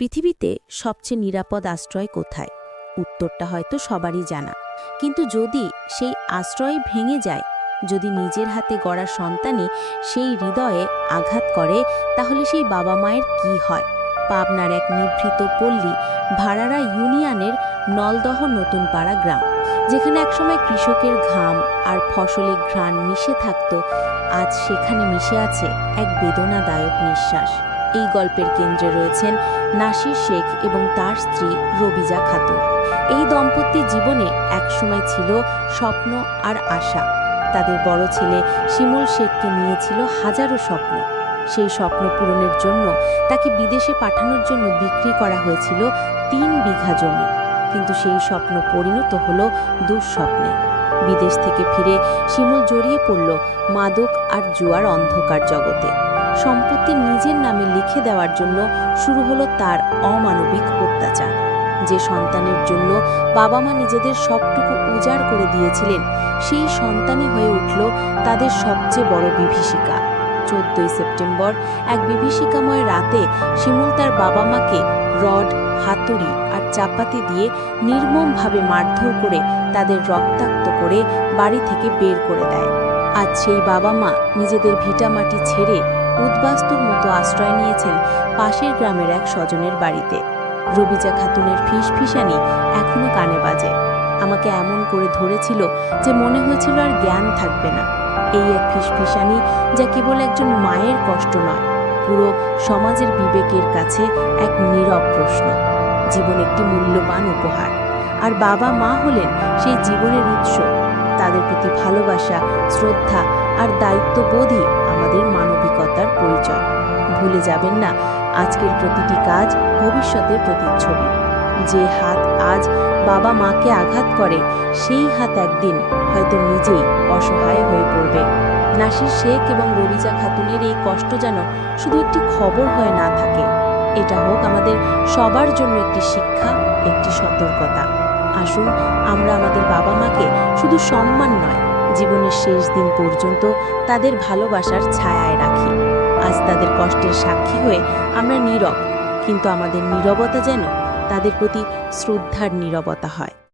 পৃথিবীতে সবচেয়ে নিরাপদ আশ্রয় কোথায়? উত্তরটা হয়তো সবারই জানা। কিন্তু যদি সেই আশ্রয় ভেঙে যায়, যদি নিজের হাতে গড়া সন্তানই সেই হৃদয়ে আঘাত করে, তাহলে সেই বাবা মায়ের কি হয়? পাবনার এক নিভৃত পল্লী ভাড়ারা ইউনিয়নের নলদহ নতুন পাড়া গ্রাম, যেখানে একসময় কৃষকের ঘাম আর ফসলে ঘ্রাণ মিশে থাকত, আজ সেখানে মিশে আছে এক বেদনাদায়ক নিঃশ্বাস। এই গল্পের কেন্দ্রে রয়েছেন নাসির শেখ এবং তার স্ত্রী রবিজা খাতুন। এই দম্পতির জীবনে একসময় ছিল স্বপ্ন আর আশা। তাদের বড় ছেলে শিমুল শেখকে নিয়েছিল হাজারো স্বপ্ন। সেই স্বপ্ন পূরণের জন্য তাকে বিদেশে পাঠানোর জন্য বিক্রি করা হয়েছিল তিন বিঘা জমি। কিন্তু সেই স্বপ্ন পরিণত হলো দুঃস্বপ্নে। বিদেশ থেকে ফিরে শিমুল জড়িয়ে পড়ল মাদক আর জুয়ার অন্ধকার জগতে। সম্পত্তি নিজের নামে লিখে দেওয়ার জন্য শুরু হলো তার অমানবিক অত্যাচার। যে সন্তানের জন্য বাবা মা নিজেদের সবটুকু উজাড় করে দিয়েছিলেন, সেই সন্তানই হয়ে উঠল তাদের সবচেয়ে বড় বিভীষিকা। চোদ্দই সেপ্টেম্বর এক বিভীষিকাময় রাতে শিমুল তার বাবা মাকে রড, হাতুড়ি আর চাপাতি দিয়ে নির্মমভাবে মারধর করে তাদের রক্তাক্ত করে বাড়ি থেকে বের করে দেয়। আজ সেই বাবা মা নিজেদের ভিটামাটি ছেড়ে উদ্বাস্তুর মতো আশ্রয় নিয়েছেন পাশের গ্রামের এক স্বজনের বাড়িতে। রবিজা খাতুনের ফিসফিসানি এখনও কানে বাজে। আমাকে এমন করে ধরেছিল যে মনে হয়েছিল আর জ্ঞান থাকবে না। এই এক ফিসফিসানি যা কেবল একজন মায়ের কষ্ট নয়, পুরো সমাজের বিবেকের কাছে এক নীরব প্রশ্ন। জীবন একটি মূল্যবান উপহার। আর বাবা মা হলেন সেই জীবনের উৎস। তাদের প্রতি ভালোবাসা, শ্রদ্ধা আর দায়িত্ববোধই আমাদের ভুলে যাবেন না। আজকের প্রতিটি কাজ ভবিষ্যতের প্রতিচ্ছবি। যে হাত আজ বাবা মাকে আঘাত করে, সেই হাত একদিন হয়তো নিজেই অসহায় হয়ে পড়বে। নাসির শেখ এবং রবিজা খাতুনের এই কষ্ট যেন শুধু একটি খবর হয়ে না থাকে। এটা হোক আমাদের সবার জন্য একটি শিক্ষা, একটি সতর্কতা। আসুন, আমরা আমাদের বাবা মাকে শুধু সম্মান নয়, জীবনের শেষ দিন পর্যন্ত তাদের ভালোবাসার ছায়ায় রাখি। আজ তাদের কষ্টের সাক্ষী হয়ে আমরা নীরব, কিন্তু আমাদের নীরবতা যেন তাদের প্রতি শ্রদ্ধার নীরবতা হয়।